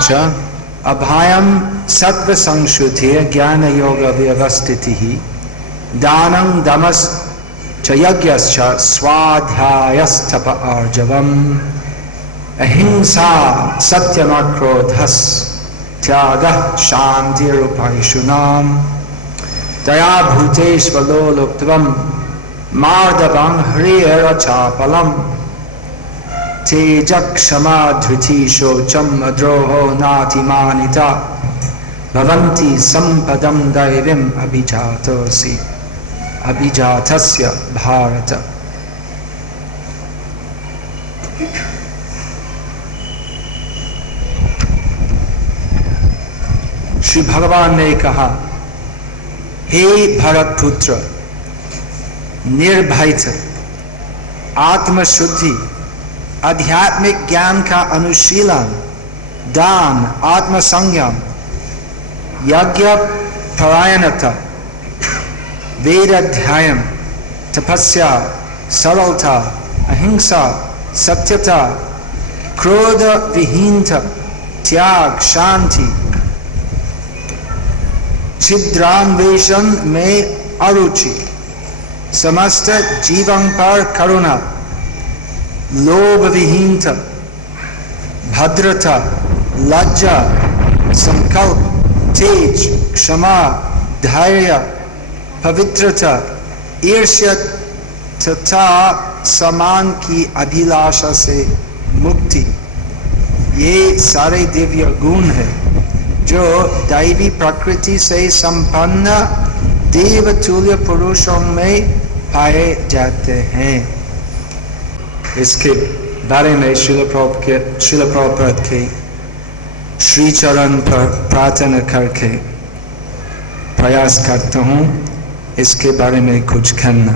च अभयम सत्व संशुद्धि ज्ञान योग व्यवस्थिति दानं दमस च यज्ञश्च स्वाध्यायस्तप आर्जवम् अहिंसा सत्यमक्रोधस् त्यागः शान्तिरुपैषुनाम् दया भूतेष्वलोलुप्त्वम् मार्दवं ह्रियरचापलम् तेज क्षमा धृति शोचम अद्रोहो नातिमानिता भवन्ति संपदं दैवीं अभिजातस्य भारत। श्री भगवान ने कहा, हे भरत पुत्र, निर्भयता, आत्मशुद्धि, आध्यात्मिक ज्ञान का अनुशीलन, दान, आत्मसंयम, यज्ञ परायणता, वेद अध्ययन, तपस्या, सरलता, अहिंसा, सत्यता, क्रोध विहीनता, त्याग, शांति, छिद्रान्वेषण में अरुचि, समस्त जीवन पर करुणा, लोभ विहीनता, भद्रता, लज्जा, संकल्प, तेज, क्षमा, धैर्य, पवित्रता, ईर्ष्या तथा समान की अभिलाषा से मुक्ति, ये सारे दिव्य गुण है जो दैवी प्रकृति से संपन्न देवतुल्य पुरुषों में पाए जाते हैं। इसके बारे में श्रील प्रभुपाद के श्री चरण पर प्रार्थना करके प्रयास करता हूँ इसके बारे में कुछ कहना।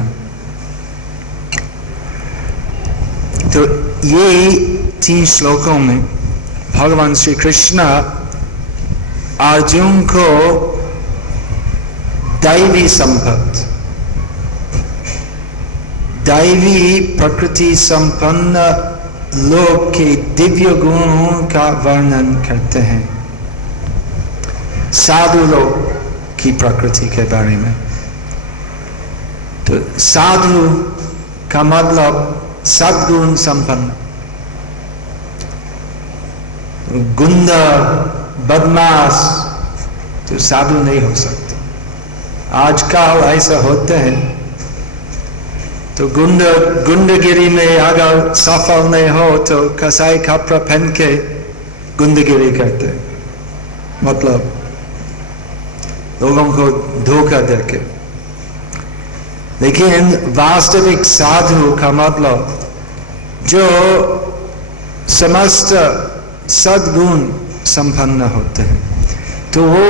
तो ये 3 श्लोकों में भगवान श्री कृष्ण अर्जुन को दैवी संपत्ति, दैवी प्रकृति संपन्न लोक के दिव्य गुणों का वर्णन करते हैं, साधु लोक की प्रकृति के बारे में। तो साधु का मतलब सद्गुण संपन्न, गुंडा बदमाश तो साधु नहीं हो सकते। आजकल ऐसा होते हैं तो गुंडगिरी में अगर सफल नहीं हो तो कसाई कपड़ा पहन के गुंडगिरी करते, मतलब लोगों को धोखा देके। लेकिन वास्तविक साधु का मतलब जो समस्त सद्गुण संपन्न होते हैं। तो वो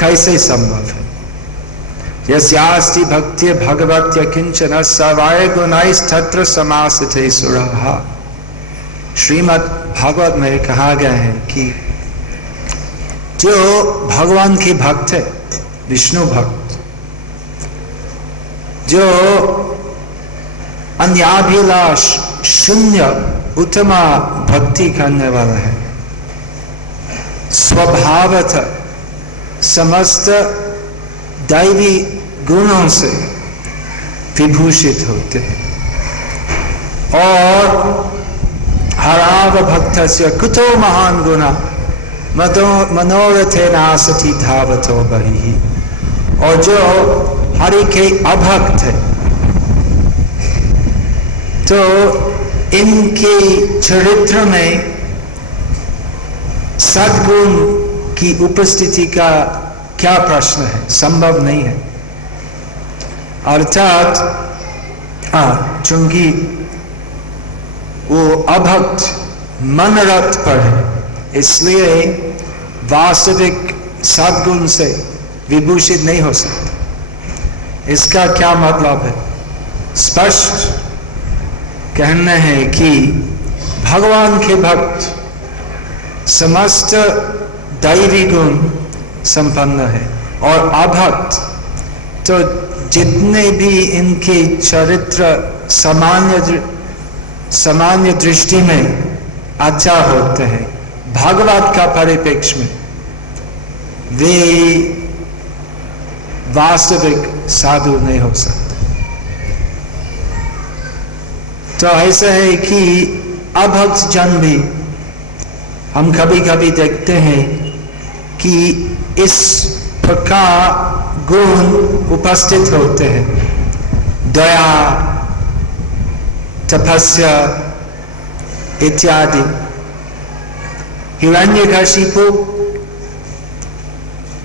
कैसे संभव है? यस्यास्ति भक्ति भगवत्य किंचन सर्वाय गुणैस्तत्र समासिते सुरः। श्रीमद् भागवत में कहा गया है कि जो भगवान के भक्त है, विष्णु भक्त, जो अन्याभिलाष शून्य उत्तमा भक्ति करने वाला है, स्वभावतः समस्त दैवी गुणों से विभूषित होते हैं। और हराव भक्तस्य कुतो महान गुणा मनोरथे नासति धावतो बहिः। और जो हरि के अभक्त है तो इनके चरित्र में सद्गुण की उपस्थिति का क्या प्रश्न है? संभव नहीं है। अर्थात चूंकि वो अभक्त मनरत पर है, इसलिए वास्तविक सद्गुण से विभूषित नहीं हो सकता। इसका क्या मतलब है? स्पष्ट कहना है कि भगवान के भक्त समस्त दैवी गुण संपन्न है, और अभक्त तो जितने भी इनके चरित्र सामान्य दृष्टि में अच्छा होते हैं, भागवत का परिप्रेक्ष्य में वे वास्तविक साधु नहीं हो सकते। तो ऐसा है कि अभक्त जन भी हम कभी कभी देखते हैं कि इस प्रकार गुण उपस्थित होते हैं, दया, तपस्या इत्यादि। हिरण्यकशिपु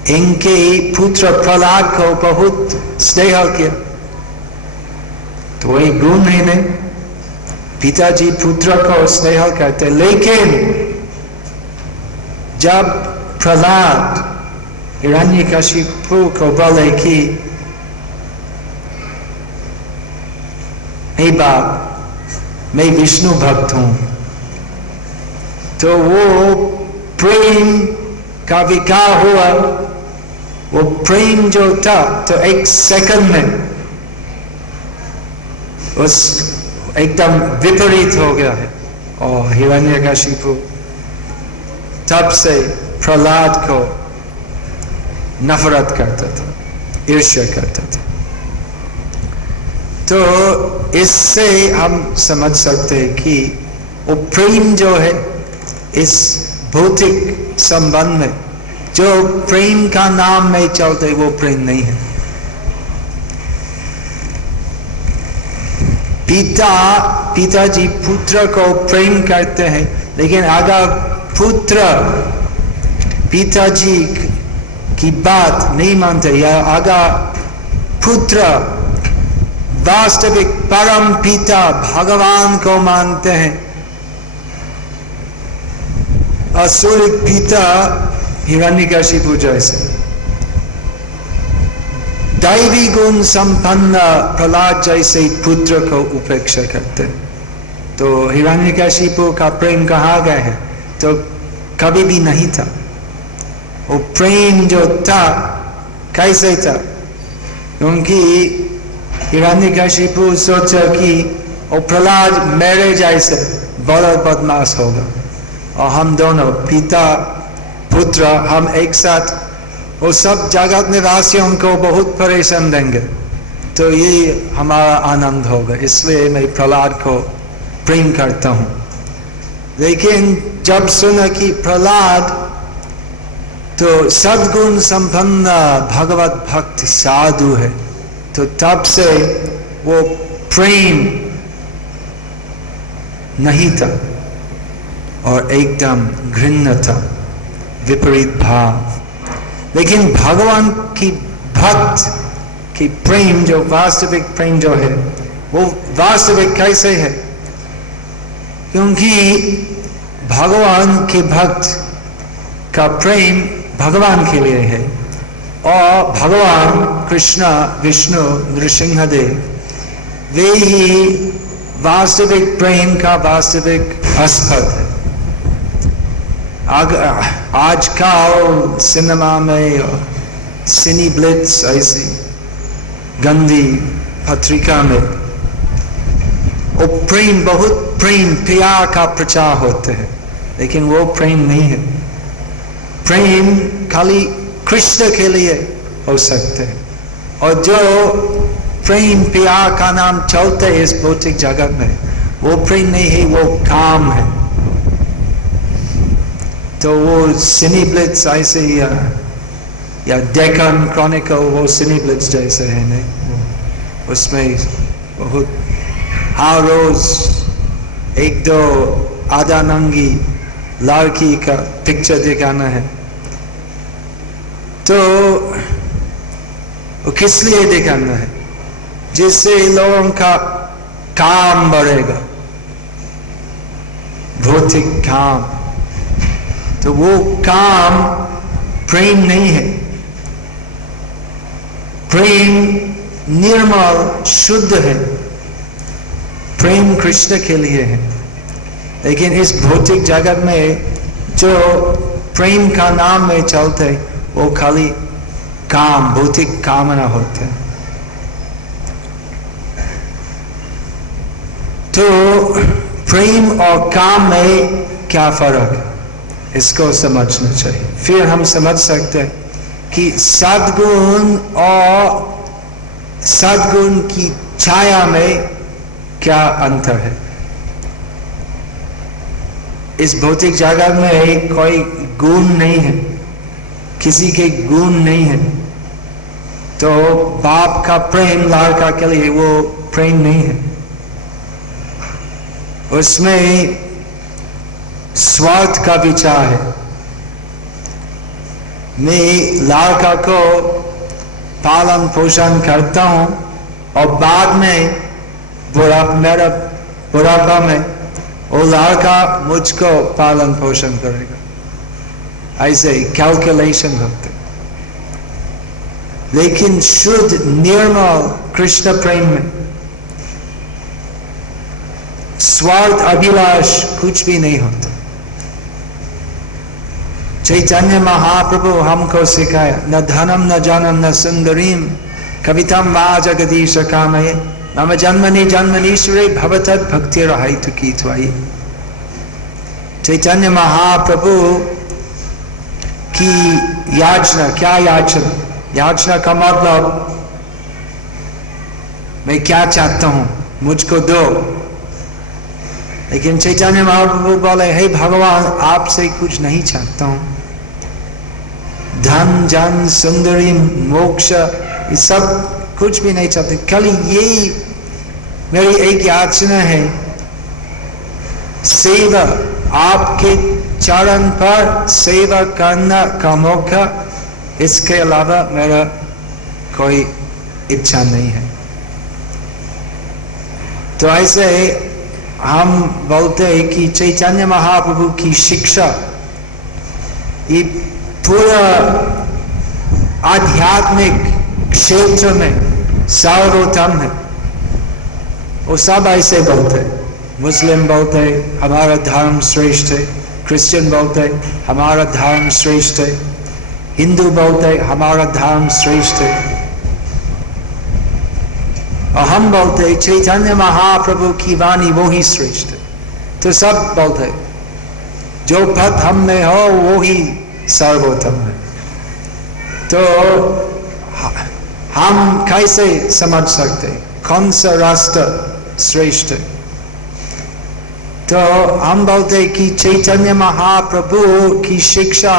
इनके पुत्र प्रहलाद को बहुत स्नेह किया, तो वही गुण ही नहीं, पिताजी पुत्र को स्नेह करते। लेकिन जब प्रहलाद हिरण्यकशिपु को बोले कि हे बाप मैं विष्णु भक्त हूं, तो वो प्रेम का विकार हुआ। वो प्रेम जो था तो एक सेकंड में उस एकदम विपरीत हो गया है। और हिरण्यकशिपु तब से प्रहलाद को नफरत करता था, ईर्ष्या करता था। तो इससे हम समझ सकते हैं कि वो प्रेम जो है इस भौतिक संबंध में, जो प्रेम का नाम में चलते, वो प्रेम नहीं है। पिताजी पुत्र को प्रेम करते हैं, लेकिन अगर पुत्र पिताजी की बात नहीं मानते, या अगर पुत्र वास्तविक परम पिता भगवान को मानते हैं, असुरिक पिता हिरण्यकशिपु जैसे, दैवी गुण संपन्न प्रहलाद जैसे पुत्र को उपेक्षा करते, तो हिरण्यकशिपु का प्रेम कहाँ गया है? तो कभी भी नहीं था। वो प्रेम जो था कैसे था? क्योंकि हिरण्यकशिपु सोचा कि वो प्रहलाद मेरे जैसे बड़ा बदमाश होगा, और हम दोनों पिता पुत्र हम एक साथ वो सब जगत निवासियों को बहुत परेशान देंगे, तो ये हमारा आनंद होगा, इसलिए मैं प्रहलाद को प्रेम करता हूँ। लेकिन जब सुना कि प्रहलाद तो सद्गुण संपन्न भगवत भक्त साधु है, तो तब से वो प्रेम नहीं था और एकदम घृण्य था, विपरीत भाव। लेकिन भगवान की भक्त की प्रेम, जो वास्तविक प्रेम जो है, वो वास्तविक कैसे है? क्योंकि भगवान के भक्त का प्रेम भगवान के लिए है, और भगवान कृष्ण, विष्णु, नृसिंहदेव, वे ही वास्तविक प्रेम का वास्तविक स्पद है। आजकल सिनेमा में सिनी ब्लिट्स ऐसी गंदी पत्रिका में वो प्रेम, बहुत प्रेम प्यार का प्रचार होते हैं, लेकिन वो प्रेम नहीं है। प्रेम खाली कृष्ण के लिए हो सकते हैं, और जो प्रेम प्यार का नाम चलते है इस भौतिक जगत में, वो प्रेम नहीं है, वो काम है। तो वो सिनी ब्लिट्स ऐसे या डेकन क्रॉनिकल, वो सिनी ब्लिट्स जैसे है नहीं, उसमें बहुत हर रोज एक दो आधा नंगी लड़की का पिक्चर दिखाना है। तो वो किस लिए दिखाना है? जिससे लोगों का काम बढ़ेगा, भौतिक काम। तो वो काम प्रेम नहीं है। प्रेम निर्मल शुद्ध है, प्रेम कृष्ण के लिए है। लेकिन इस भौतिक जगत में जो प्रेम का नाम में चलते, वो खाली काम, भौतिक कामना होते हैं। तो प्रेम और काम में क्या फर्क है? इसको समझना चाहिए। फिर हम समझ सकते हैं कि सद्गुण और सद्गुण की छाया में क्या अंतर है। इस भौतिक जगत में कोई गुण नहीं है, किसी के गुण नहीं है, तो बाप का प्रेम लड़का के लिए वो प्रेम नहीं है। उसमें स्वार्थ का विचार है। मैं लड़का को पालन पोषण करता हूं और बाद में मेरा बुढ़ापा में वो लड़का मुझको पालन पोषण करेगा, ऐसे कैलकुलेशन होते। लेकिन शुद्ध निर्मल कृष्ण प्रेम में स्वार्थ अभिलाष कुछ भी नहीं होता। चैतन्य महाप्रभु हमको सिखाया, न धनम न जनम न सुंदरीम कवितम वा जगदीश कामये मम जन्मनि जन्मनीश्वरे भवतद भक्ति रहितु की त्वयि। चैतन्य महाप्रभु की याचना, क्या याचना? याचना का मतलब मैं क्या चाहता हूं, मुझको दो। लेकिन चैतन्य महाप्रभु बोले, हे भगवान, आपसे कुछ नहीं चाहता हूं। धन जन सुंदरी मोक्ष ये सब कुछ भी नहीं चाहते, खाली यही मेरी एक याचना है, सेवा, आपके चरण पर सेवा करना का मौका, इसके अलावा मेरा कोई इच्छा नहीं है। तो ऐसे हम बोलते हैं कि चैतन्य महाप्रभु की शिक्षा ये पूरा आध्यात्मिक क्षेत्र में सर्वोत्तम है। वो सब ऐसे बोलते हैं। मुस्लिम बोलते हैं हमारा धर्म श्रेष्ठ है, क्रिश्चियन बोलते हैं हमारा धर्म श्रेष्ठ है, हिंदू बोलते हैं हमारा धर्म श्रेष्ठ है, और हम बोलते हैं चैतन्य महाप्रभु की वाणी वो ही श्रेष्ठ है। तो सब बोलते हैं जो पद हम में हो वो ही सर्वोत्तम है। तो हम कैसे समझ सकते कौन सा रास्ता श्रेष्ठ है? तो हम बोलते हैं कि चैतन्य महाप्रभु की शिक्षा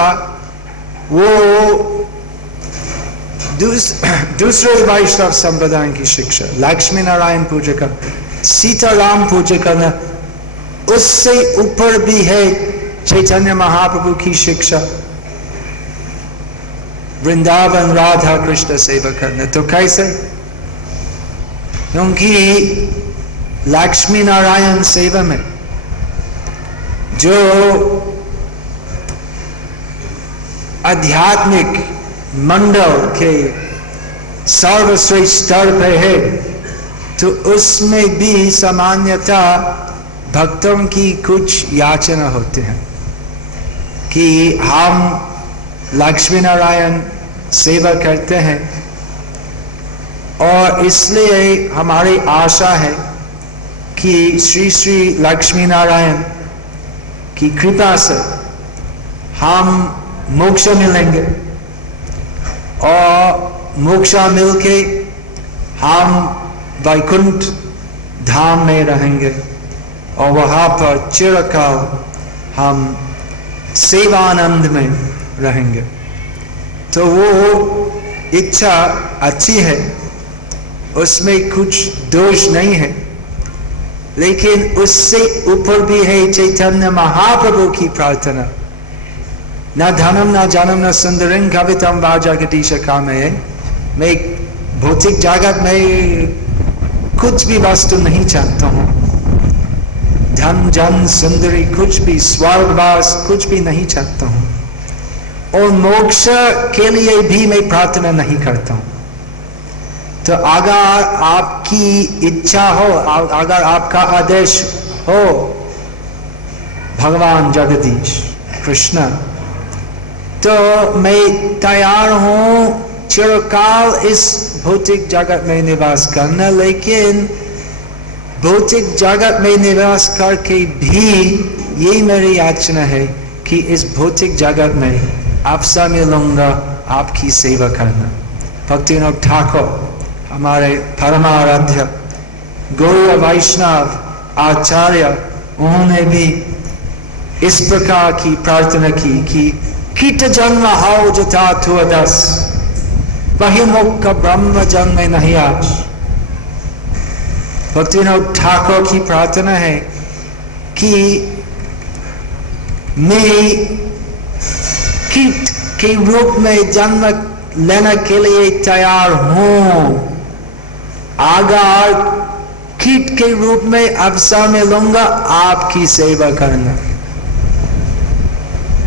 वो दूसरे वैष्णव संप्रदाय की शिक्षा, लक्ष्मी नारायण पूजा करना, सीताराम पूजा करना, उससे ऊपर भी है चैतन्य महाप्रभु की शिक्षा, वृंदावन राधा कृष्ण सेवा करना। तो कैसे? क्योंकि लक्ष्मी नारायण सेवा में जो आध्यात्मिक मंडल के सर्वश्रेष्ठ स्तर पे है, तो उसमें भी सामान्यता भक्तों की कुछ याचना होते हैं कि हम लक्ष्मी नारायण सेवा करते हैं और इसलिए हमारी आशा है कि श्री श्री लक्ष्मी नारायण की कृपा से हम मोक्ष मिलेंगे और मोक्ष मिलके हम वैकुंठ धाम में रहेंगे और वहां पर चिरकाल हम सेवानंद में रहेंगे। तो वो इच्छा अच्छी है, उसमें कुछ दोष नहीं है, लेकिन उससे ऊपर भी है चैतन्य महाप्रभु की प्रार्थना, न धनम न जनम न सुंदरं कवितम वा जगदीश कामये। मैं भौतिक जगत में कुछ भी वस्तु नहीं चाहता हूँ, धन जन सुंदरी कुछ भी, स्वर्गवास कुछ भी नहीं चाहता हूँ, और मोक्ष के लिए भी मैं प्रार्थना नहीं करता हूँ। तो अगर आपकी इच्छा हो, अगर आपका आदेश हो भगवान जगदीश कृष्ण, तो मैं तैयार हूं चिरकाल इस भौतिक जगत में निवास करना, लेकिन भौतिक जगत में निवास करके भी यही मेरी याचना है कि इस भौतिक जगत में अवसर मिलूंगा आपकी सेवा करना। भक्तिविनोद ठाकुर हमारे परमाराध्य गौड़ वैष्णव आचार्य, उन्होंने भी इस प्रकार की प्रार्थना की कि कीट जन्म हो जता थुआ दस, वही मुख ब्रह्म जन्म नहीं आज। भक्तिविनोद ठाकुर की प्रार्थना है कि मैं कीट के रूप में जन्म लेने के लिए तैयार हूं, अगर कीट के रूप में अवसर मिलूंगा आपकी सेवा करना।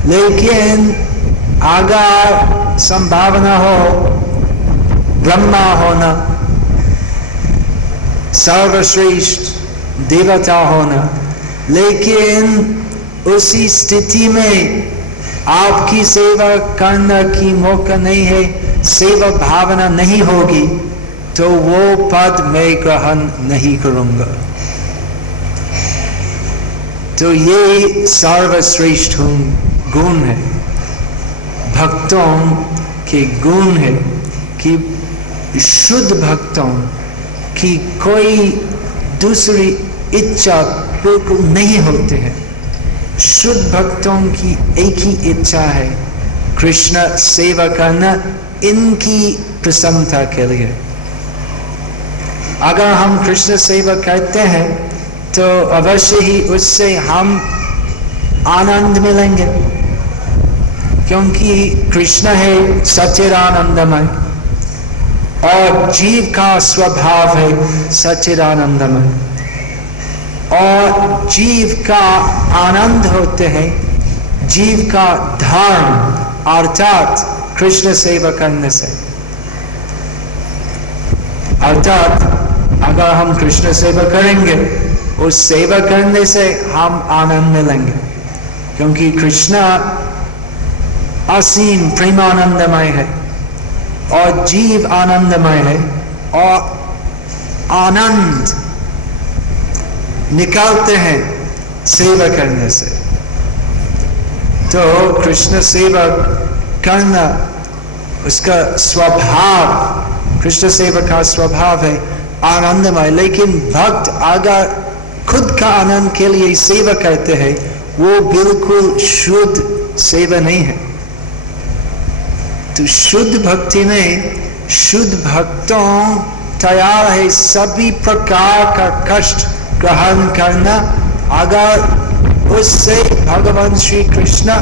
लेकिन अगर संभावना हो ब्रह्मा होना, सर्वश्रेष्ठ देवता होना, लेकिन उसी स्थिति में आपकी सेवा करने की मौका नहीं है, सेवा भावना नहीं होगी, तो वो पद मैं ग्रहण नहीं करूंगा। तो ये सर्वश्रेष्ठ गुण है, भक्तों के गुण है कि शुद्ध भक्तों की कोई दूसरी इच्छा बिल्कुल नहीं होते हैं। शुद्ध भक्तों की एक ही इच्छा है, कृष्ण सेवा करना, इनकी प्रसन्नता के लिए। अगर हम कृष्ण सेवा करते हैं तो अवश्य ही उससे हम आनंद मिलेंगे, क्योंकि कृष्ण है सच्चिदानंदमय और जीव का स्वभाव है सच्चिदानंदमय, और जीव का आनंद होते हैं जीव का धर्म अर्थात कृष्ण सेवा करने से। अर्थात अगर हम कृष्ण सेवा करेंगे, उस सेवा करने से हम आनंद मिलेंगे, क्योंकि कृष्ण असीम प्रेमानंदमय है और जीव आनंदमय है, और आनंद निकालते हैं सेवा करने से। तो कृष्ण सेवा करना उसका स्वभाव, कृष्ण सेवा का स्वभाव है आनंदमय। लेकिन भक्त अगर खुद का आनंद के लिए सेवा करते हैं, वो बिल्कुल शुद्ध सेवा नहीं है। तो शुद्ध भक्ति में शुद्ध भक्तों तैयार है सभी प्रकार का कष्ट ग्रहण करना, अगर उससे भगवान श्री कृष्ण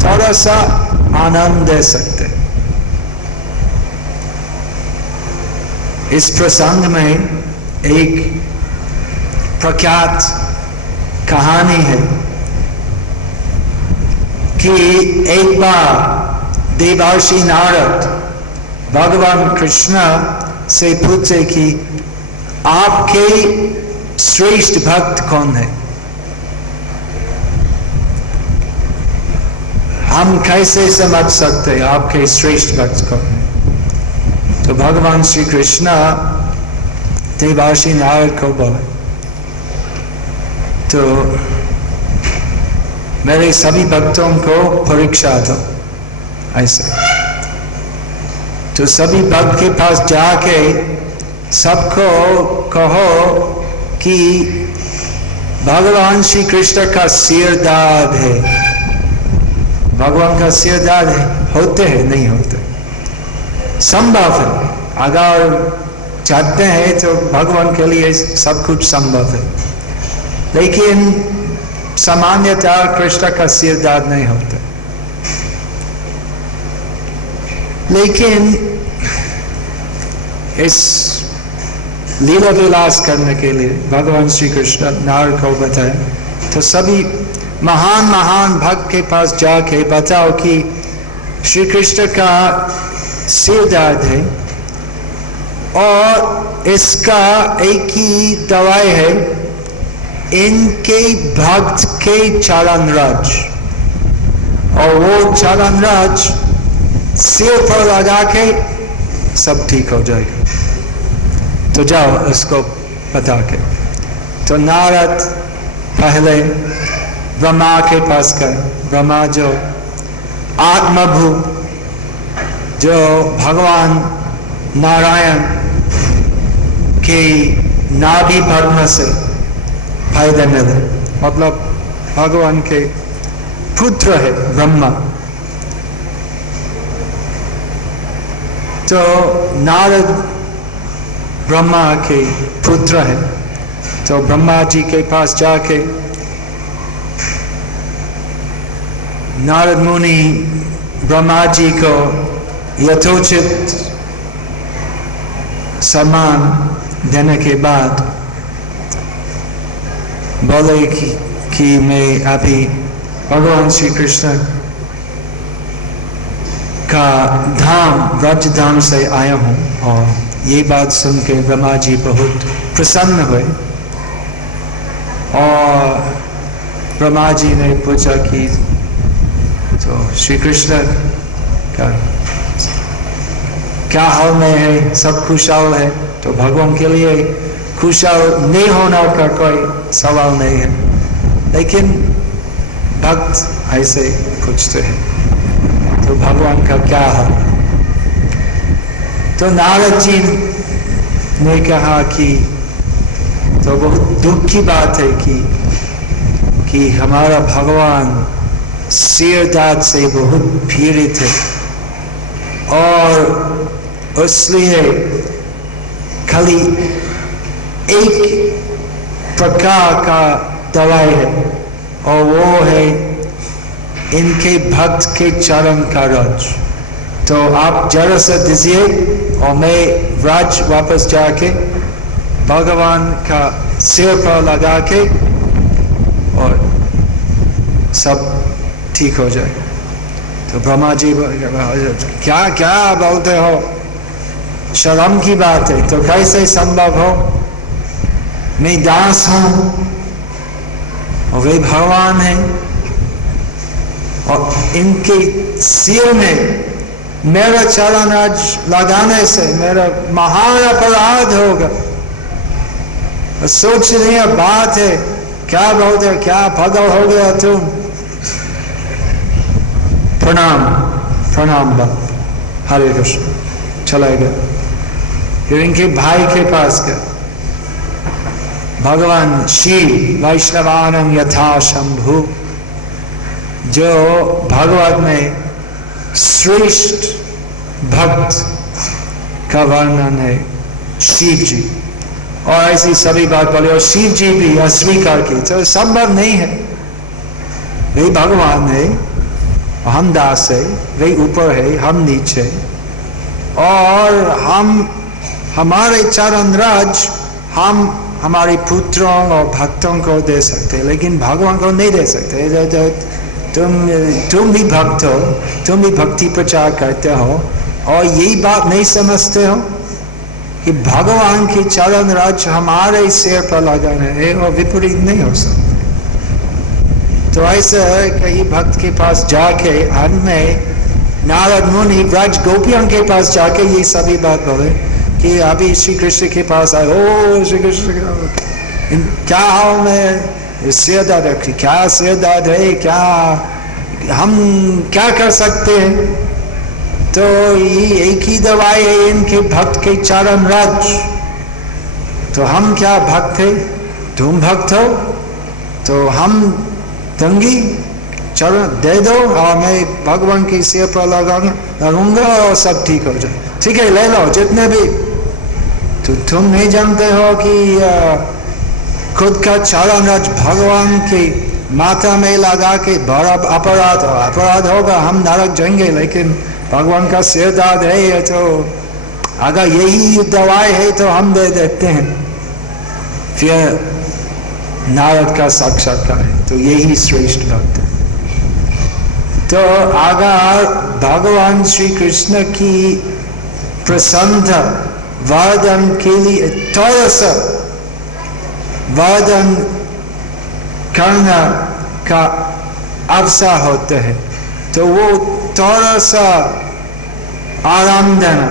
थोड़ा सा आनंद दे सकते। इस प्रसंग में एक प्रख्यात कहानी है कि एक बार देवर्षि नारद भगवान कृष्ण से पूछे कि आपके श्रेष्ठ भक्त कौन है, हम कैसे समझ सकते हैं आपके श्रेष्ठ भक्त कौन है। तो भगवान श्री कृष्ण देवर्षि नारद को बोले, तो मेरे सभी भक्तों को परीक्षा दो ऐसे। तो सभी भक्त के पास जाके सबको कहो कि भगवान श्री कृष्ण का सिर दाद है। भगवान का सिर दाद है, होते हैं नहीं होते, संभव है। अगर चाहते हैं तो भगवान के लिए सब कुछ संभव है, लेकिन सामान्यतः कृष्ण का सिर दाद नहीं होता। लेकिन इस लीला विलास करने के लिए भगवान श्री कृष्ण नारद को बताया, तो सभी महान महान भक्त के पास जाके बताओ कि श्री कृष्ण का सिर दर्द है और इसका एक ही दवाई है, इनके भक्त के चालन राज, और वो चालन राज सिर पर लगा के सब ठीक हो जाएगा। तो जाओ इसको बता के। तो नारद पहले ब्रह्मा के पास गए। ब्रह्मा जो आत्मभू, जो भगवान नारायण के नाभि पद्म से फायदा मिले, मतलब भगवान के पुत्र है ब्रह्मा। तो नारद ब्रह्मा के पुत्र है, तो ब्रह्मा जी के पास जाके नारद मुनि ब्रह्मा जी को यथोचित सम्मान देने के बाद बोले कि मैं अभी भगवान श्री कृष्ण का धाम व्रज धाम से आया हूँ। और ये बात सुन के ब्रह्मा जी बहुत प्रसन्न हुए और ब्रह्मा जी ने पूछा कि तो श्री कृष्ण का क्या हाल में है, सब खुशहाल है? तो भगवान के लिए खुशहाल नहीं होना का कोई सवाल नहीं है, लेकिन भक्त ऐसे पूछते हैं तो भगवान का क्या हाल? तो नारद जी ने कहा कि तो बहुत दुख की बात है कि हमारा भगवान सिर दांत से बहुत पीड़ित है और इसलिए खाली एक प्रकार का दवाई है और वो है इनके भक्त के चरण का रज। तो आप जरा सा दीजिए और मैं राज वापस जाके भगवान का सिर पर लगा के और सब ठीक हो जाए। तो ब्रह्मा जी क्या क्या बोलते हो, शर्म की बात है, तो कैसे संभव हो? मैं दास हूं और वे भगवान हैं और इनके सिर में मेरा चरण आज लगाने से मेरा महान अपराध होगा। सोचनीय बात है, क्या बोलते हो, क्या पागल हो गया तुम? प्रणाम प्रणाम बाप, हरे कृष्ण। चला गया, फिर इनके भाई के पास गया। भगवान शिव वैष्णवानम यथा शंभु, जो भगवत में श्रेष्ठ भक्त का वर्णन है शिव जी, और ऐसी सभी बात बोले। और शिव जी भी अस्वीकार की, तो संभव नहीं है, वे भगवान है, हम दास है, वे ऊपर है, हम नीचे, और हम हमारे चरण राज हम हमारे पुत्रों और भक्तों को दे सकते हैं, लेकिन भगवान को नहीं दे सकते। तुम भी भक्त हो, तुम भी भक्ति प्रचार करते हो और यही बात नहीं समझते हो कि भगवान की चरण राज हमारे सिर पर लगाना है और विपरीत नहीं हो सकता। तो ऐसा है, कहीं भक्त के पास जाके अंत में नारद मुनि व्रज गोपियों के पास जाके ये सभी बात बोले कि अभी श्री कृष्ण के पास आए। ओ श्री कृष्ण क्या हाल में, सिर दर्द, क्या सिर दर्द है, क्या हम क्या कर सकते हैं? तो ये एक ही दवाई है इनके भक्त के चरण रज। तो हम क्या भक्त है, तुम भक्त हो तो हम तंगी चरण दे दो और मैं भगवान के सिर पर लगाऊंगा और सब ठीक हो जाए। ठीक है, ले लो जितने भी। तो तुम नहीं जानते हो कि खुद का चरण रज भगवान के माथा में लगा के बड़ा अपराध होगा, हम नरक जाएंगे। लेकिन भगवान का सिर दर्द है, तो अगर यही दवाई है तो हम दे देते हैं। फिर नारद का साक्षात्कार है, तो यही श्रेष्ठ भक्त है। तो अगर भगवान श्री कृष्ण की प्रसन्नता वर्धन के लिए थोड़ा सा वर्धन करना का अवसर होता है, तो वो थोड़ा सा आराम देना,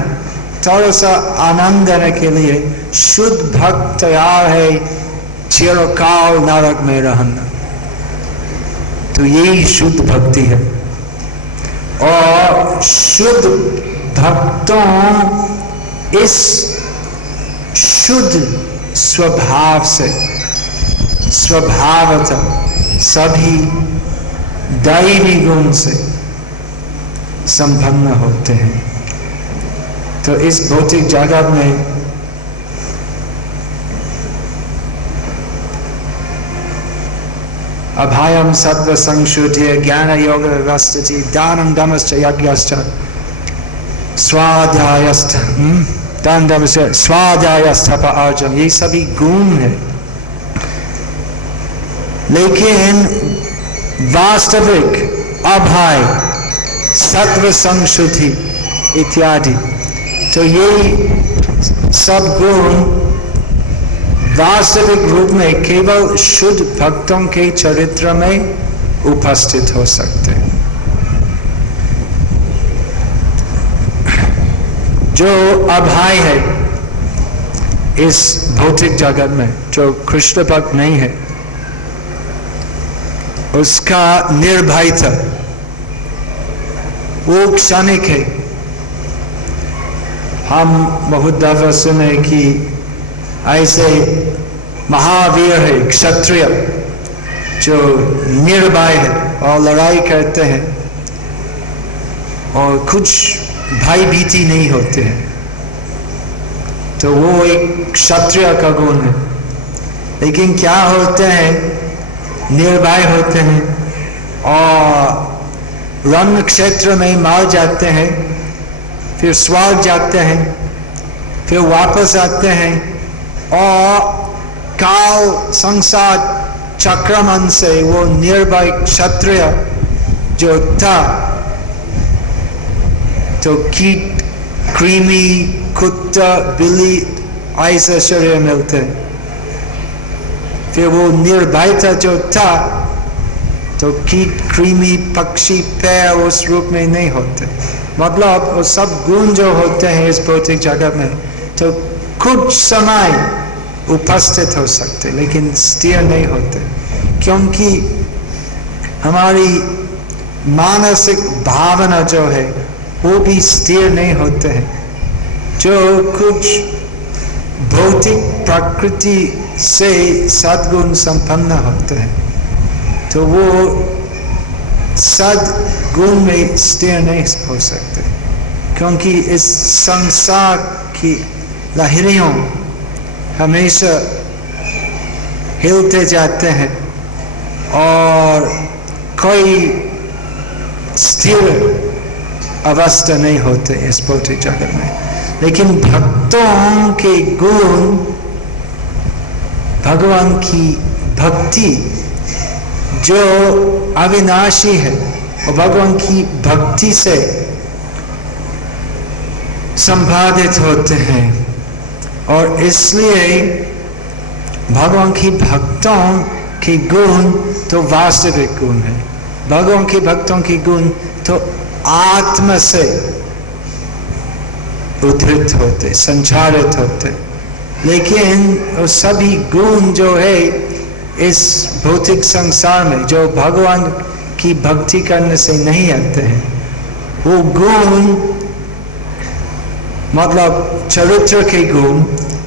थोड़ा सा आनंद देने के लिए शुद्ध भक्त तैयार है चिरकाल नरक में रहना। तो यही शुद्ध भक्ति है। और शुद्ध भक्तों इस शुद्ध स्वभाव से स्वभावतः सभी दैवी गुण से संपन्न होते हैं। तो इस भौतिक जगत में अभयम सत्व संशुद्धि ज्ञान योग व्यवस्थिति दानम दमश्च यज्ञश्च स्वाध्यायस्थ दान दमश्च स्वाध्यायस्थ अर्जन, ये सभी गुण है। लेकिन वास्तविक अभय सत्व संशुद्धि इत्यादि, तो ये सब गुण वास्तविक रूप में केवल शुद्ध भक्तों के चरित्र में उपस्थित हो सकते हैं। जो अभय है इस भौतिक जगत में, जो कृष्ण भक्त नहीं है, उसका निर्भयता वो क्षणिक है। हम बहुत दफा सुने कि ऐसे महावीर है, क्षत्रिय जो निर्भय है और लड़ाई करते हैं और कुछ भयभीति नहीं होते हैं, तो वो एक क्षत्रिय का गुण है। लेकिन क्या होते हैं, निर्भय होते हैं और रण क्षेत्र में मार जाते हैं, फिर स्वर्ग जाते हैं, फिर वापस आते हैं और काल संसार चक्रमण से वो निर्भय क्षत्रिय जो था, तो कीट कृमि कुत्ता बिल्ली ऐसे शरीर मिलते, फिर वो निर्भयता जो था तो कीट कृमि पक्षी पैर उस रूप में नहीं होते। मतलब वो सब गुण जो होते हैं इस भौतिक जगत में, तो कुछ समय उपस्थित हो सकते लेकिन स्थिर नहीं होते, क्योंकि हमारी मानसिक भावना जो है वो भी स्थिर नहीं होते हैं। जो कुछ भौतिक प्रकृति से सद्गुण संपन्न होते हैं, तो वो सद्गुण में स्थिर नहीं हो सकते, क्योंकि इस संसार की लहरियों हमेशा हिलते जाते हैं और कोई स्थिर अवस्था नहीं होते इस भौतिक जगत में। लेकिन भक्तों के गुण, भगवान की भक्ति जो अविनाशी है और भगवान की भक्ति से संपादित होते हैं, और इसलिए भगवान की भक्तों के गुण तो वास्तविक गुण है। भगवान के भक्तों के गुण तो आत्मा से उद्धृत होते, संचारित होते, लेकिन वो सभी गुण जो है इस भौतिक संसार में जो भगवान की भक्ति करने से नहीं आते हैं, वो गुण मतलब चरित्र के गुण,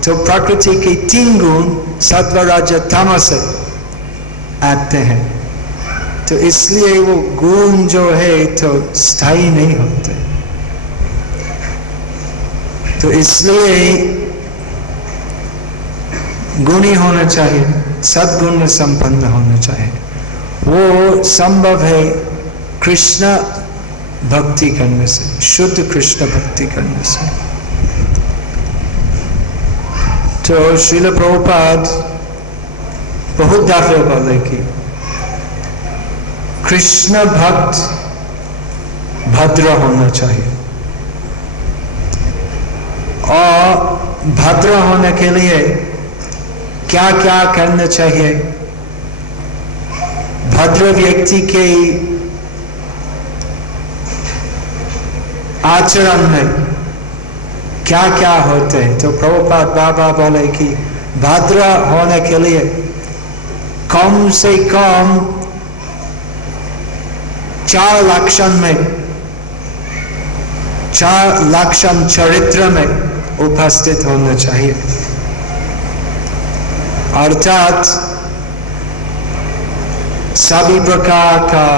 तो प्रकृति के 3 गुण सत्व रज तमस से आते हैं। तो इसलिए वो गुण जो है तो स्थायी नहीं होते। तो इसलिए गुणी होना चाहिए, सद्गुण में संपन्न होना चाहिए। वो संभव है कृष्ण भक्ति करने से, शुद्ध कृष्ण भक्ति करने से। तो श्रील प्रभुपाद बहुत दफे बोले कि कृष्ण भक्त भद्र होना चाहिए, और भद्र होने के लिए क्या क्या करना चाहिए, भद्र व्यक्ति के आचरण में क्या क्या होते हैं। तो प्रभुपाद बाबा बोले कि भद्र होने के लिए कम से कम 4 लक्षण में, 4 लक्षण चरित्र में उपस्थित होना चाहिए। अर्थात सभी प्रकार का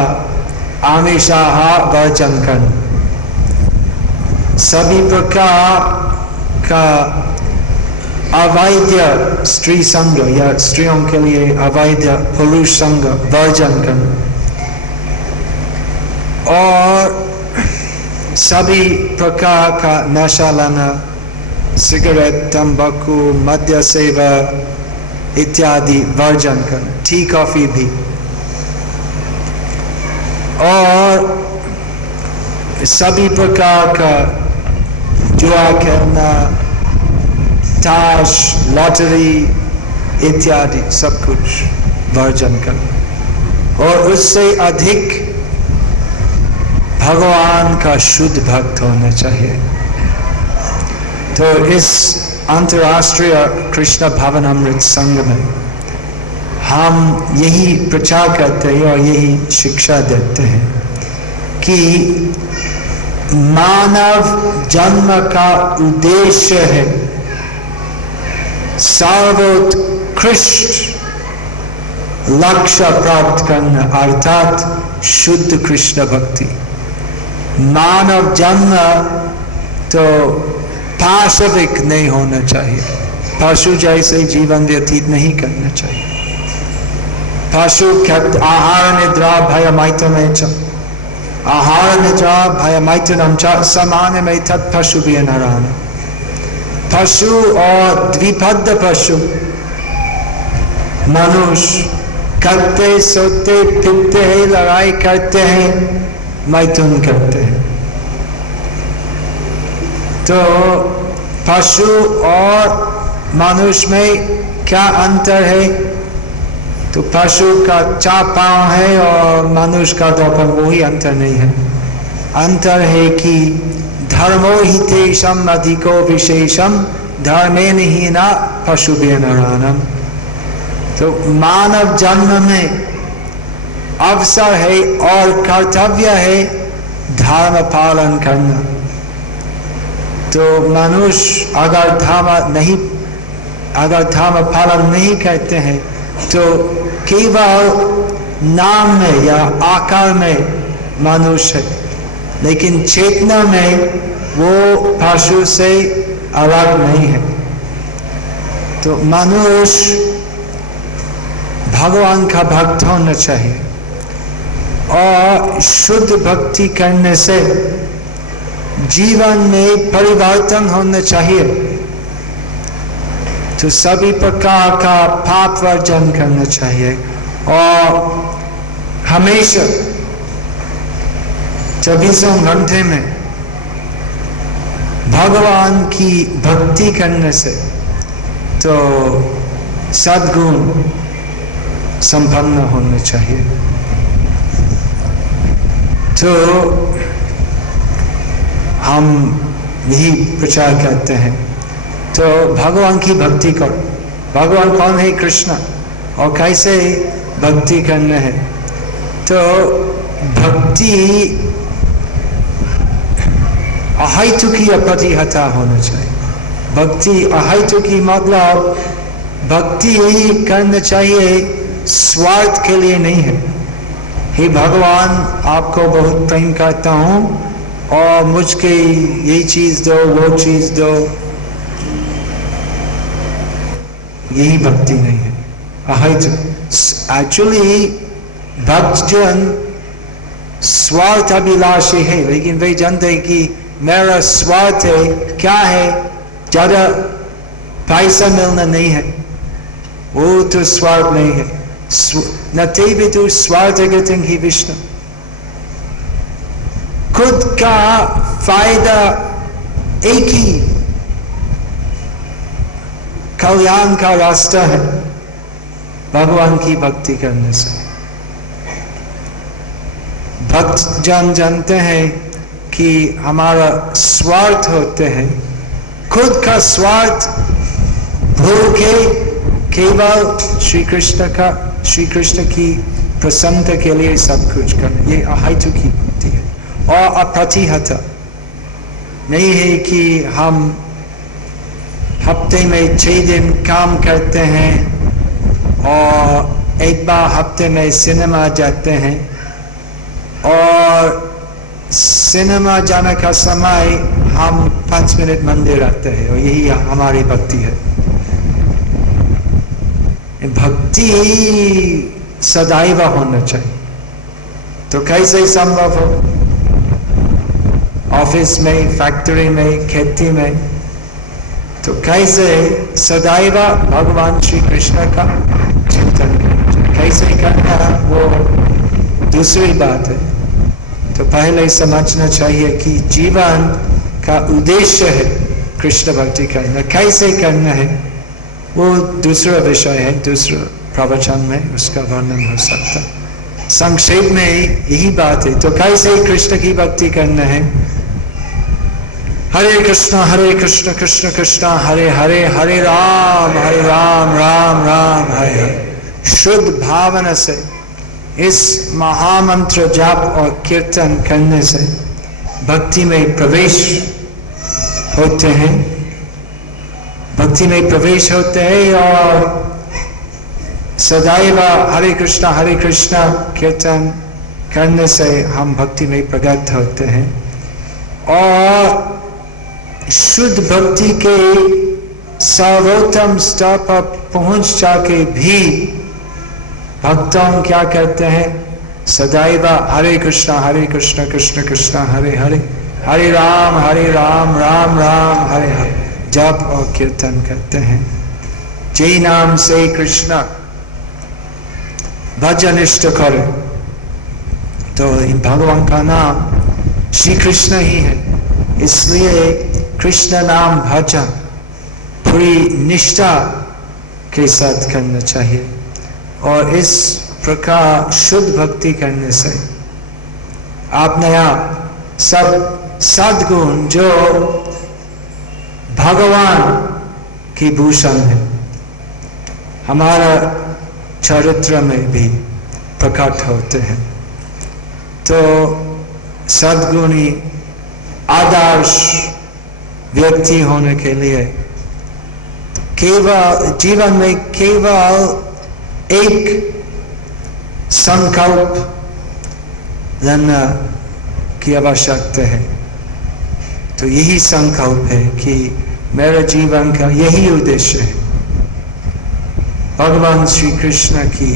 आमिषाहार वर्जन करना, सभी प्रकार का अवैध स्त्री संग या स्त्रियों के लिए अवैध पुरुष संग वर्जन करना, और सभी प्रकार का नशा लाना, सिगरेट, तंबाकू, मद्य सेवा इत्यादि वर्जन करना, टी कॉफी भी, और सभी प्रकार का जुआ खेलना, ताश, लॉटरी इत्यादि सब कुछ वर्जन करना, और उससे अधिक भगवान का शुद्ध भक्त होना चाहिए। तो इस अंतर्राष्ट्रीय कृष्ण भावनामृत संघ में हम यही प्रचार करते हैं और यही शिक्षा देते हैं कि मानव जन्म का उद्देश्य है सर्वोत्कृष्ट लक्ष्य प्राप्त करना, अर्थात शुद्ध कृष्ण भक्ति। मानव जन्म तो पाशविक नहीं होना चाहिए, पशु जैसे जीवन व्यतीत नहीं करना चाहिए। पशु आहार निद्रा भय मैथुन च, आहार निद्रा भय मैथुनम च समानमेव तत् पशु भी नारायण। पशु और द्विपद पशु मनुष्य करते सोते पीते हैं, लड़ाई करते हैं, मैथुन करते हैं। तो पशु और मनुष्य में क्या अंतर है? तो पशु का 4 पांव है और मनुष्य का 2 पांव, वही अंतर नहीं है। अंतर है कि धर्मो हि तेषाम् अधिको विशेषम धर्मेण हि न पशुभिः नराणाम्। तो मानव जन्म में अवसर है और कर्तव्य है धर्म पालन करना। तो मनुष्य अगर धर्म पालन नहीं करते हैं तो केवल नाम में या आकार में मनुष्य है, लेकिन चेतना में वो पशु से अलग नहीं है। तो मनुष्य भगवान का भक्त होना चाहिए और शुद्ध भक्ति करने से जीवन में परिवर्तन होना चाहिए। तो सभी प्रकार का पाप वर्जन करना चाहिए और हमेशा 24 घंटे में भगवान की भक्ति करने से तो सद्गुण संपन्न होना चाहिए। तो हम यही प्रचार करते हैं। तो भगवान की भक्ति करो। भगवान कौन है? कृष्ण। और कैसे भक्ति करना है? तो भक्ति अहैतुकी प्रतिहता होना चाहिए। भक्ति अहैतुकी मतलब भक्ति यही करना चाहिए, स्वार्थ के लिए नहीं है। हे भगवान, आपको बहुत प्रेम करता हूँ और मुझको ये चीज दो, वो चीज दो, यही भक्ति नहीं है। एक्चुअली भक्तजन स्वार्थ अभिलाषी है, लेकिन वे जानते हैं कि मेरा स्वार्थ है क्या है, ज्यादा पैसा मिलना नहीं है, वो तो स्वार्थ नहीं है। न तेभी तो स्वार्थ गतिं ही विष्णु। खुद का फायदा एक ही कल्याण का रास्ता है भगवान की भक्ति करने से। भक्त जानते हैं कि हमारा स्वार्थ होते हैं, खुद का स्वार्थ भूल के केवल श्री कृष्ण की प्रसन्नता के लिए सब कुछ करना, ये अहेतुकी भक्ति है। और अप्रतिहत नहीं है कि हम हफ्ते में 6 दिन काम करते हैं और एक बार हफ्ते में सिनेमा जाते हैं और सिनेमा जाने का समय हम 5 मिनट मंदिर आते हैं और यही हमारी भक्ति है। भक्ति सदैव होना चाहिए। तो कैसे संभव हो? ऑफिस में, फैक्ट्री में, खेती में, तो कैसे सदैव भगवान श्री कृष्ण का चिंतन करना, कैसे करना वो दूसरी बात है। तो पहले समझना चाहिए कि जीवन का उद्देश्य है कृष्ण भक्ति करना, कैसे करना है वो दूसरा विषय है, दूसरा प्रवचन में उसका वर्णन हो सकता है। संक्षेप में यही बात है। तो कैसे कृष्ण की भक्ति करना है? हरे कृष्ण कृष्ण कृष्ण हरे हरे, हरे राम राम राम हरे हरे। शुद्ध भावना से इस महामंत्र जाप और कीर्तन करने से भक्ति में प्रवेश होते हैं, भक्ति में प्रवेश होते हैं और सदैव हरे कृष्ण कीर्तन करने से हम भक्ति में प्रगत होते हैं। और शुद्ध भक्ति के सर्वोत्तम स्तर पर पहुंच जाके भी भक्तों क्या करते हैं? सदैव हरे कृष्ण कृष्ण कृष्ण हरे हरे, हरे राम राम राम हरे हरे जप और कीर्तन करते हैं। जय नाम से कृष्ण भजन इष्ट करे। तो भगवान का नाम श्री कृष्ण ही है, इसलिए कृष्ण नाम भजन पूरी निष्ठा के साथ करना चाहिए। और इस प्रकार शुद्ध भक्ति करने से आपने आप सब सद्गुण जो भगवान की भूषण है हमारा चरित्र में भी प्रकट होते हैं। तो सद्गुणी आदर्श व्यक्ति होने के लिए केवल जीवन में केवल एक संकल्प लेना की आवश्यकता है। तो यही संकल्प है कि मेरे जीवन का यही उद्देश्य है, भगवान श्री कृष्ण की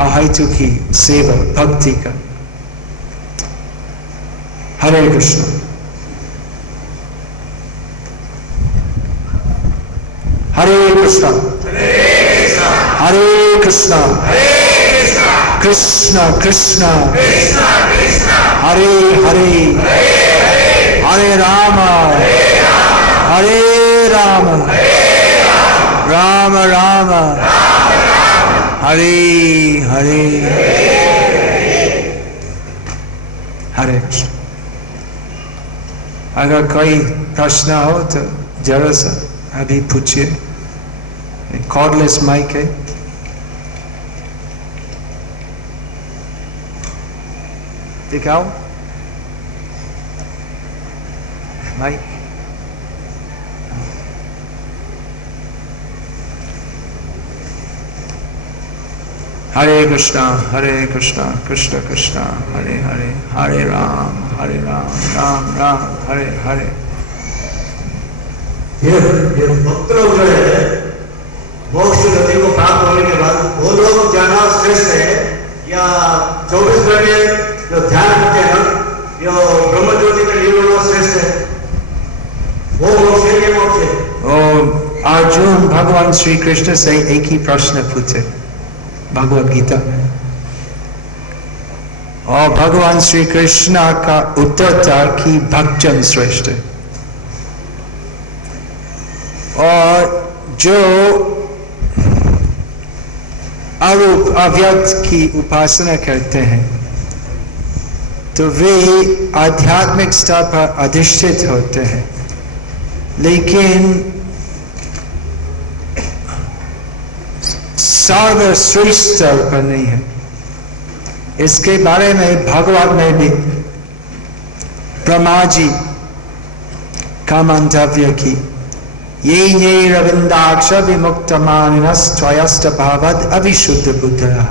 अहेतुकी सेवा भक्ति का। हरे कृष्ण। हरे कृष्ण हरे कृष्ण कृष्ण कृष्ण हरे हरे, हरे राम राम राम हरे हरे, हरे कृष्ण। अगर कोई प्रश्न हो तो जरा सा अभी पूछिए। कॉर्डलेस माइक है। दिखाओ माइक। हरे कृष्णा कृष्ण कृष्ण हरे हरे, हरे राम राम राम हरे हरे। ये भक्त लोग जो है मोक्ष गति को प्राप्त होने के बाद वो लोग जाना श्रेष्ठ है या 24 घंटे जो ध्यान करते हैं जो ब्रह्म ज्योति का लीन होना श्रेष्ठ है? वो मोक्ष है, ये मोक्ष है। और अर्जुन भगवान श्री कृष्ण से एक ही प्रश्न पूछे भगवद गीता में, और भगवान श्री कृष्ण का उत्तर था कि भक्तजन श्रेष्ठ है। और जो अरूप अव्यक्त की उपासना करते हैं तो वे आध्यात्मिक स्तर पर अधिष्ठित होते हैं, लेकिन सर्वश्रेष्ठ स्तर पर नहीं है। इसके बारे में भागवत में भी ब्रह्मा जी का मंतव्य की ये रविंदाक्ष विमुक्त मानस भावद अविशुद्ध बुद्धः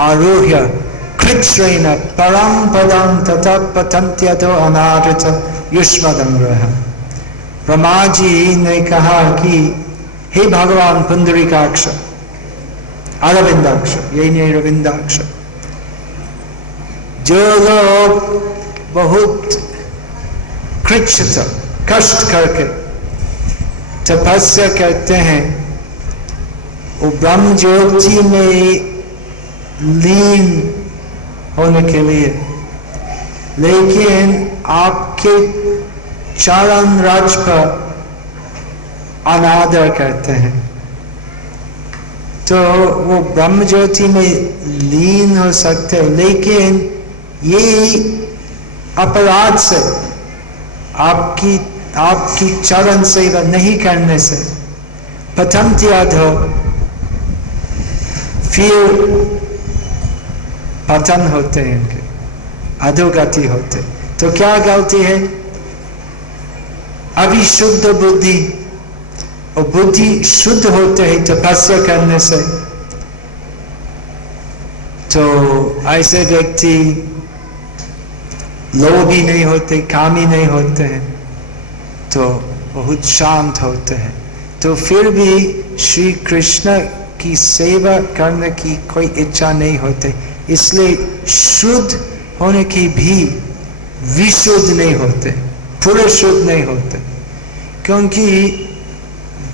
आरोह्य कृच्छ्रेण परम पदं ततः पतन्त्यतो अनादृत युष्मदंग्रह। ब्रह्मा जी ने कहा कि हे भगवान पुंडरीकाक्ष अरविंदाक्ष ये रविंदाक्ष, जो लोग बहुत कृच्छ्र कष्ट करके तपस्या करते हैं वो ब्रह्म ज्योति में लीन होने के लिए, लेकिन आपके चरण रज पर अनादर करते हैं, तो वो ब्रह्म ज्योति में लीन हो सकते हैं, लेकिन ये अपराध से आपकी चरण सेवा नहीं करने से पतंति अधो फिर पतन होते हैं, उनके अधोगति होते। तो क्या गलती है? अविशुद्ध बुद्धि, और बुद्धि शुद्ध होते है तपस्या करने से। तो ऐसे व्यक्ति लोभी नहीं होते, कामी नहीं होते हैं, तो बहुत शांत होते हैं। तो फिर भी श्री कृष्ण की सेवा करने की कोई इच्छा नहीं होती, इसलिए शुद्ध होने की भी विशुद्ध नहीं होते, पूरे शुद्ध नहीं होते, क्योंकि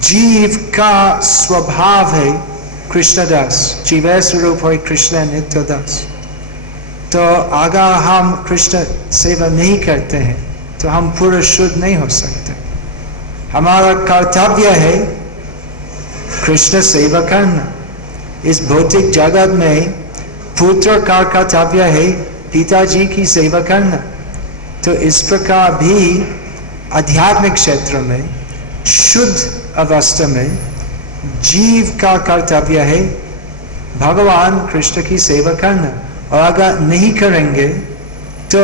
जीव का स्वभाव है कृष्णदास, जीव स्वरूप है कृष्ण नित्यदास। तो अगर हम कृष्ण सेवा नहीं करते हैं तो हम पूरे शुद्ध नहीं हो सकते। हमारा कर्तव्य है कृष्ण सेवा करना। इस भौतिक जगत में पुत्र का कर्तव्य है पिताजी की सेवा करना। तो इस प्रकार भी आध्यात्मिक क्षेत्र में शुद्ध अवस्था में जीव का कर्तव्य है भगवान कृष्ण की सेवा करना, और अगर नहीं करेंगे तो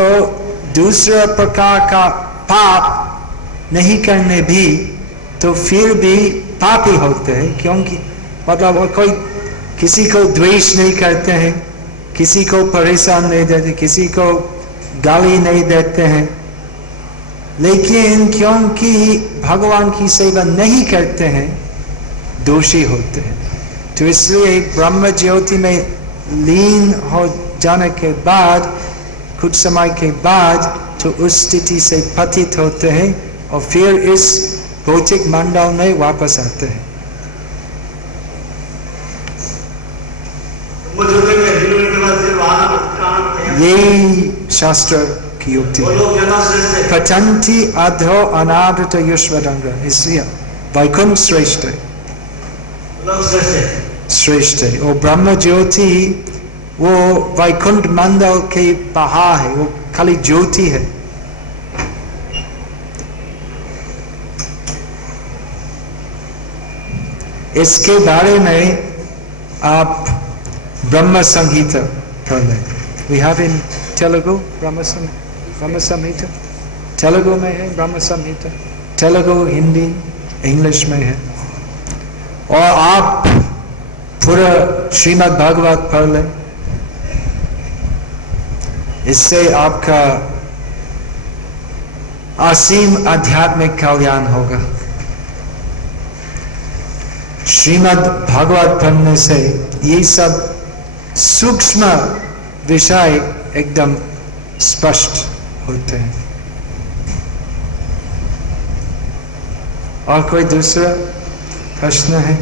दूसरा प्रकार का पाप नहीं करने भी तो फिर भी पापी होते हैं, क्योंकि मतलब कोई किसी को द्वेष नहीं करते हैं, किसी को परेशान नहीं देते, किसी को गाली नहीं देते हैं, लेकिन क्योंकि भगवान की सेवा नहीं करते हैं दोषी होते हैं। तो इसलिए ब्रह्म ज्योति में लीन हो जाने के बाद कुछ समय के बाद तो उस स्थिति से पतित होते हैं और फिर इस भौतिक मंडल में वापस आते हैं। यही शास्त्र की युक्ति है। पतंति अधो अनादृत युष्मदंग, इसलिए वैकुंठ श्रेष्ठ है, श्रेष्ठ है। और ब्रह्म ज्योति वो वैकुंठ मंडल के बाहर है, वो खाली ज्योति है। इसके बारे में आप ब्रह्म संहिता पढ़ लें। We have in Telugu ब्रह्म संहिता, तेलुगु में है ब्रह्म संहिता, तेलुगु, हिंदी, इंग्लिश में है। और आप पूरा श्रीमद् भागवत पढ़ लें, इससे आपका असीम आध्यात्मिक कल्याण होगा। श्रीमद् भागवत पढ़ने से ये सब सूक्ष्म विषय एकदम स्पष्ट होते हैं। और कोई दूसरा प्रश्न है?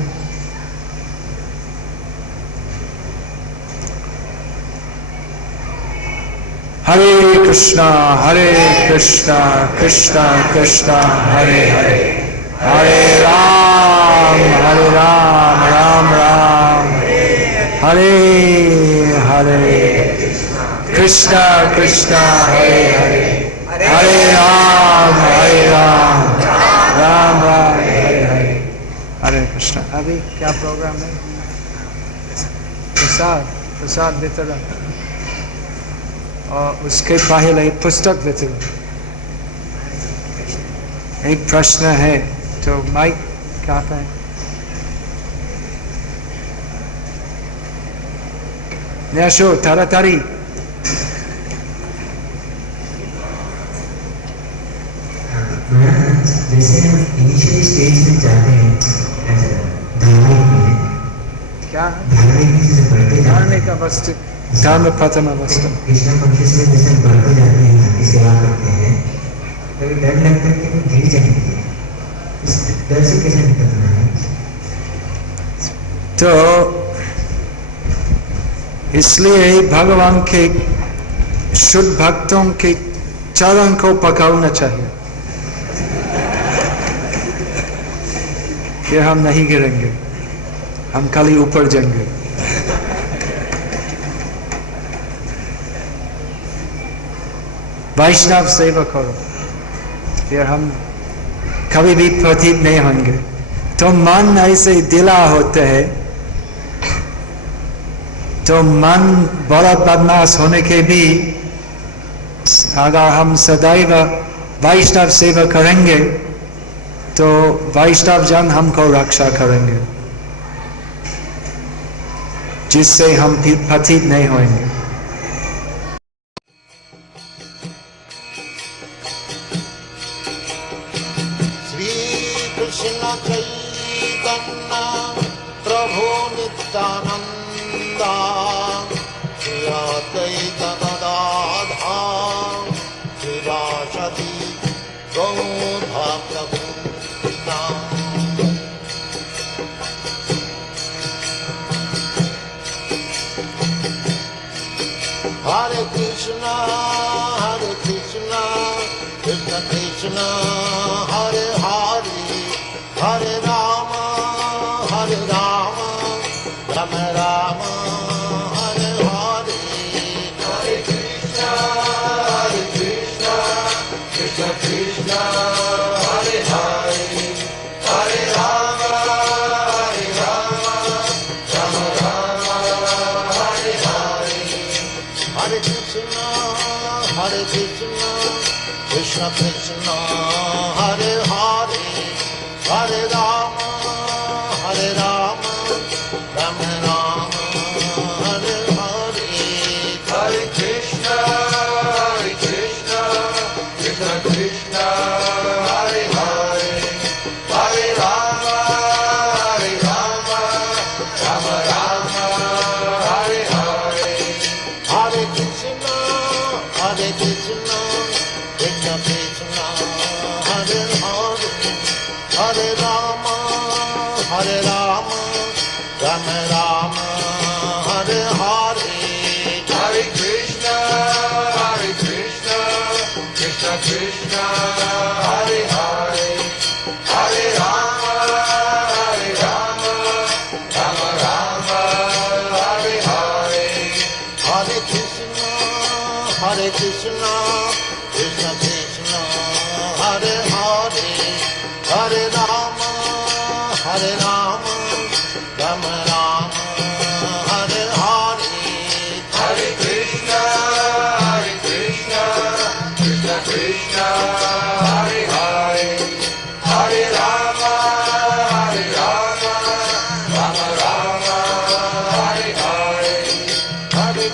हरे कृष्णा कृष्णा कृष्णा हरे हरे, हरे राम राम राम हरे हरे, कृष्णा कृष्णा हरे हरे, हरे राम राम राम हरे हरे, हरे कृष्णा। अभी क्या प्रोग्राम है? प्रसाद वितरण। और उसके पहले पुस्तक वितरण। एक प्रश्न है, तो माइक कहाँ पे है? न्याशो तारातारी। जैसे हम इनिशियल स्टेज में जाते हैं धार्मिक में, क्या धार्मिक में जैसे बढ़ते जाते धार्मिक अवस्था, धर्म प्रथम अवस्था। कृष्णा कॉन्शियस में जैसे हम बढ़ते जाते हैं, की सेवा करते हैं, कभी डर लगता है कि वो गिर जाएंगे, इस डर से कैसे निकलना है? तो इसलिए भगवान के शुद्ध भक्तों के चरण को पकड़ना चाहिए कि हम नहीं गिरेंगे, हम खाली ऊपर जाएंगे। वैष्णव सेवा करो, फिर हम कभी भी पतित नहीं होंगे। तो मन ऐसे दिला होते हैं, तो मन बड़ा बदमाश होने के भी अगर हम सदैव वैष्णव सेवा करेंगे तो वैष्णव जन हमको रक्षा करेंगे, जिससे हम पतित नहीं होंगे। श्री कृष्ण चैतन्य प्रभु नित्यानंद श्री अद्वैत गदाधर श्रीवासदि गौरभक्तवृंद। हरे कृष्ण कृष्ण कृष्ण हरे हरे, हरे राम राम राम हरे हरे। हरे कृष्ण कृष्ण कृष्ण हरे हरे, हरे राम राम हरे हरे। हरे कृष्ण कृष्ण कृष्ण हरे हरे, हरे राम राम राम हरे हरे। हरे कृष्ण कृष्ण कृष्ण हरे हरे, हरे राम राम हरे हरे। हरे कृष्ण कृष्ण कृष्ण हरे हरे, हरे राम राम राम हरे हरे। हरे कृष्ण कृष्ण कृष्ण हरे हरे, हरे राम राम हरे हरे। हरे कृष्ण कृष्ण कृष्ण हरे हरे, हरे राम राम हरे हरे। हरे कृष्ण कृष्ण कृष्ण हरे हरे, हरे राम राम हरे हरे। हरे कृष्ण कृष्ण कृष्ण हरे हरे, हरे राम राम हरे हरे। हरे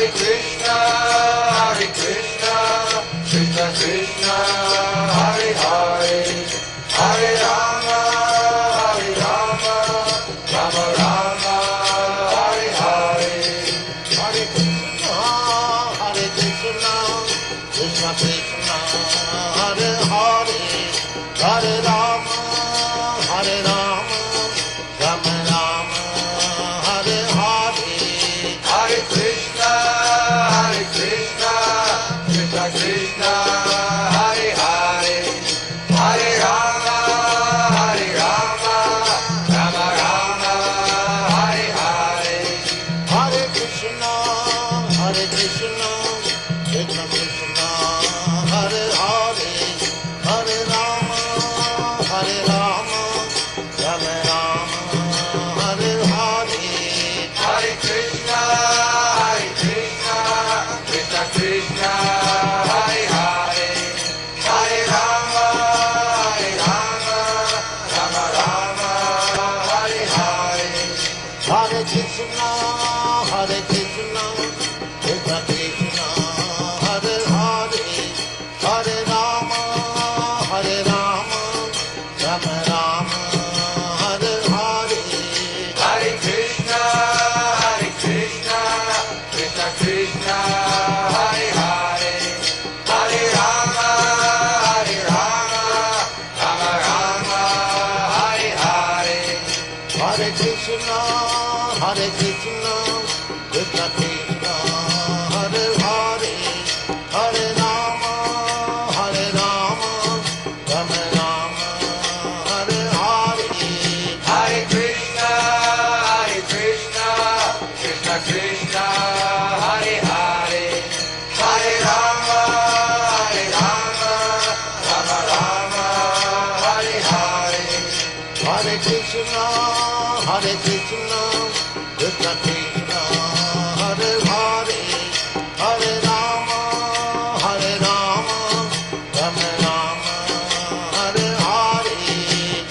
कृष्ण कृष्ण कृष्ण हरे हरे, हरे राम राम हरे हरे। हरे कृष्ण कृष्ण कृष्ण हरे हरे, हरे राम राम हरे हरे। हरे कृष्ण कृष्ण कृष्ण हरे हरे, हरे राम राम हरे हरे। हरे Krishna Krishna Krishna Krishna Krishna Hare Hare Hare Rama Rama Rama Hare Hare Hare Krishna Krishna Krishna Hare Hare Hare Rama Rama Rama Hare Hare Hare Krishna Krishna Krishna Hare Hare Hare Rama Rama Rama Hare Hare Hare Krishna Krishna Krishna Hare Hare Hare Rama Rama Rama Hare Hare Hare Krishna Krishna Krishna Hare Hare Hare Rama Rama Rama Hare Hare Hare Krishna Krishna Krishna Hare Hare Hare Rama Rama Rama Hare Hare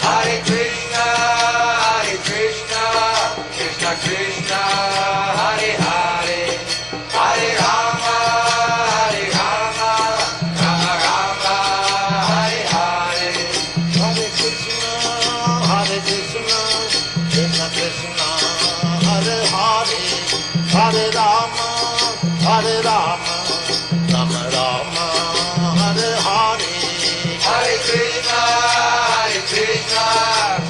Hare Krishna Krishna Krishna Hare Hare Hare Rama Rama Rama Hare Hare Hare Krishna Krishna Krishna Hare Hare Hare Rama Rama Rama Hare Hare Hare Krishna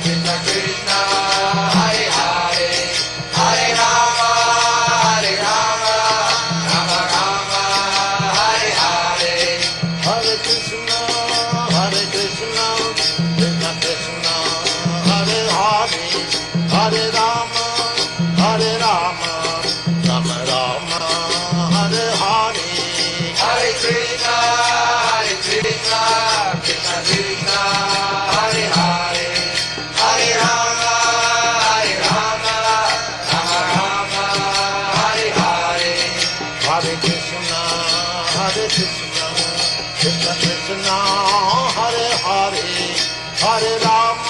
Krishna Krishna Hare Hare Hare Rama Rama Rama Hare Hare Hare Krishna Krishna Krishna Hare Hare Hare Rama Rama Rama Hare Hare Hare Krishna Krishna Krishna Hare Hare Hare Rama Rama Rama Hare Hare Hare Krishna Krishna Krishna Hare Hare Hare Rama